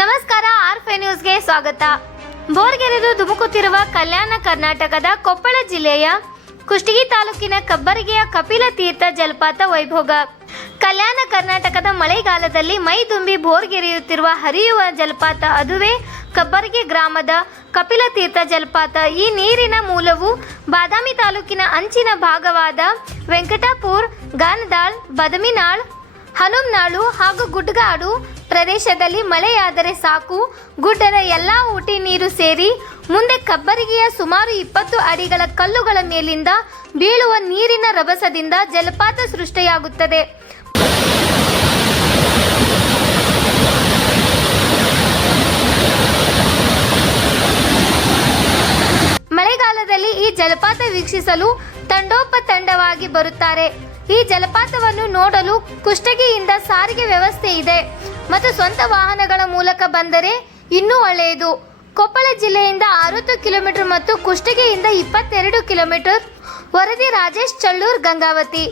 ನಮಸ್ಕಾರ, ಆರ್5 ನ್ಯೂಸ್ಗೆ ಸ್ವಾಗತ. ಬೋರ್ಗೆರೆದು ಧುಮುಕುತ್ತಿರುವ ಕಲ್ಯಾಣ ಕರ್ನಾಟಕದ ಕೊಪ್ಪಳ ಜಿಲ್ಲೆಯ ಕುಷ್ಟಗಿ ತಾಲೂಕಿನ ಕಬ್ಬರಿಗೆಯ ಕಪಿಲ ತೀರ್ಥ ಜಲಪಾತ ವೈಭೋಗ. ಕಲ್ಯಾಣ ಕರ್ನಾಟಕದ ಮಳೆಗಾಲದಲ್ಲಿ ಮೈದುಂಬಿ ಬೋರ್ಗೆರೆಯುತ್ತಿರುವ ಹರಿಯುವ ಜಲಪಾತ ಅದುವೇ ಕಬ್ಬರಿಗೆ ಗ್ರಾಮದ ಕಪಿಲ ತೀರ್ಥ ಜಲಪಾತ. ಈ ನೀರಿನ ಮೂಲವು ಬಾದಾಮಿ ತಾಲೂಕಿನ ಅಂಚಿನ ಭಾಗವಾದ ವೆಂಕಟಾಪುರ, ಗಾನದಾಳ್, ಬದಮಿನಾಳ್, ಹನುಮನಾಳು ಹಾಗೂ ಗುಡ್ಡಗಾಡು ಪ್ರದೇಶದಲ್ಲಿ ಮಳೆಯಾದರೆ ಸಾಕು, ಗುಡ್ಡದ ಎಲ್ಲ ಊಟಿ ನೀರು ಸೇರಿ ಮುಂದೆ ಕಬ್ಬರಿಗೆಯ ಸುಮಾರು 20 ಅಡಿಗಳ ಕಲ್ಲುಗಳ ಮೇಲಿಂದ ಬೀಳುವ ನೀರಿನ ರಭಸದಿಂದ ಜಲಪಾತ ಸೃಷ್ಟಿಯಾಗುತ್ತದೆ. ಮಳೆಗಾಲದಲ್ಲಿ ಈ ಜಲಪಾತ ವೀಕ್ಷಿಸಲು ತಂಡೋಪತಂಡವಾಗಿ ಬರುತ್ತಾರೆ. ಈ ಜಲಪಾತವನ್ನು ನೋಡಲು ಕುಷ್ಟಗಿಯಿಂದ ಸಾರಿಗೆ ವ್ಯವಸ್ಥೆ ಇದೆ ಮತ್ತು ಸ್ವಂತ ವಾಹನಗಳ ಮೂಲಕ ಬಂದರೆ ಇನ್ನೂ ಒಳ್ಳೆಯದು. ಕೊಪ್ಪಳ ಜಿಲ್ಲೆಯಿಂದ 60 ಕಿಲೋಮೀಟರ್ ಮತ್ತು ಕುಷ್ಟಗಿಯಿಂದ 22 ಕಿಲೋಮೀಟರ್. ವರದಿ ರಾಜೇಶ್ ಚಳ್ಳೂರ್, ಗಂಗಾವತಿ.